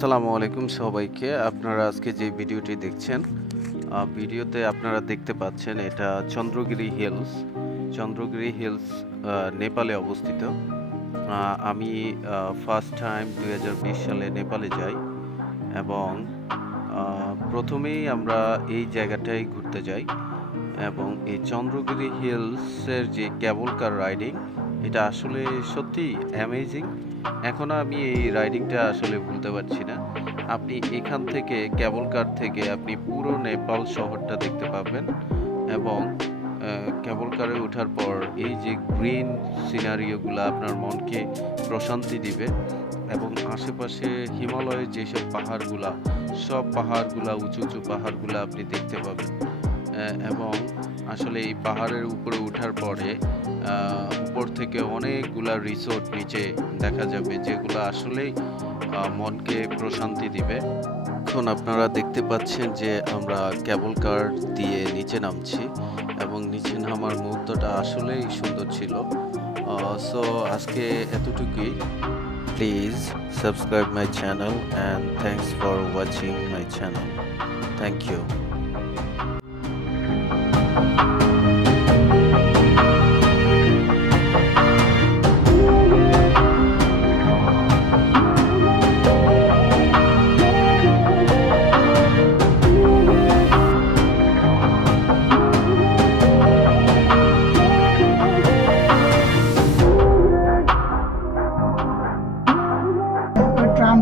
আসসালামু আলাইকুম সবাইকে। আপনারা আজকে যে ভিডিওটি দেখছেন, ভিডিওতে আপনারা দেখতে পাচ্ছেন এটা চন্দ্রগিরি হিলস। চন্দ্রগিরি হিলস নেপালে অবস্থিত। আমি ফার্স্ট টাইম 2020 সালে নেপালে যাই এবং প্রথমেই আমরা এই জায়গাটায় ঘুরতে যাই এবং এই চন্দ্রগিরি হিলসের যে কেবল কার রাইডিং, এটা আসলে সত্যি অ্যামেজিং। এখনও আমি এই রাইডিংটা আসলে ভুলতে পারছি না। আপনি এখান থেকে কেবল কার থেকে আপনি পুরো নেপাল শহরটা দেখতে পাবেন এবং কেবল কারে ওঠার পর এই যে গ্রিন সিনারিওগুলো আপনার মনকে প্রশান্তি দিবে এবং আশেপাশে হিমালয়ের যেসব পাহাড়গুলা, সব পাহাড়গুলা উঁচু উঁচু পাহাড়গুলা আপনি দেখতে পাবেন এবং আসলে এই পাহাড়ের উপরে ওঠার পরে উপর থেকে অনেকগুলা রিসোর্ট নিচে দেখা যাবে, যেগুলো আসলেই মনকে প্রশান্তি দিবে। এখন আপনারা দেখতে পাচ্ছেন যে আমরা কেবল কার দিয়ে নিচে নামছি এবং নিচে নামার মুহূর্তটা আসলেই সুন্দর ছিল। সো আজকে এতটুকুই। Please subscribe my channel and thanks for watching my channel. Thank you. ট্রাম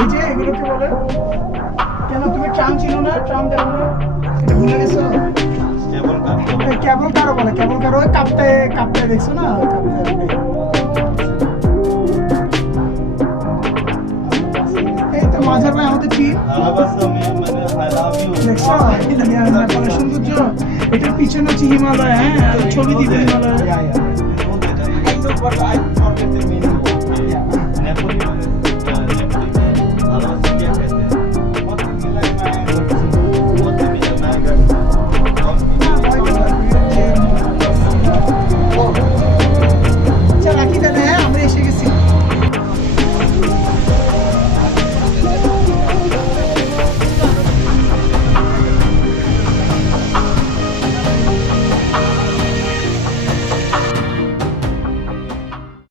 এই যে এগুলোকে বলে, কেন তুমি ট্রাম ছিল না? ট্রাম দেখো না, এটা ভুলে গেছো? কেবল কারও বলে, কেবল কারো ওই কাপ্তায় দেখছো না? এই তো মাঝার ভাই আমাদের টিম দেখছো নেপালের সৌন্দর্য। এটার পিছনে হচ্ছে হিমালয়। হ্যাঁ, ছবি দিবে হিমালয়।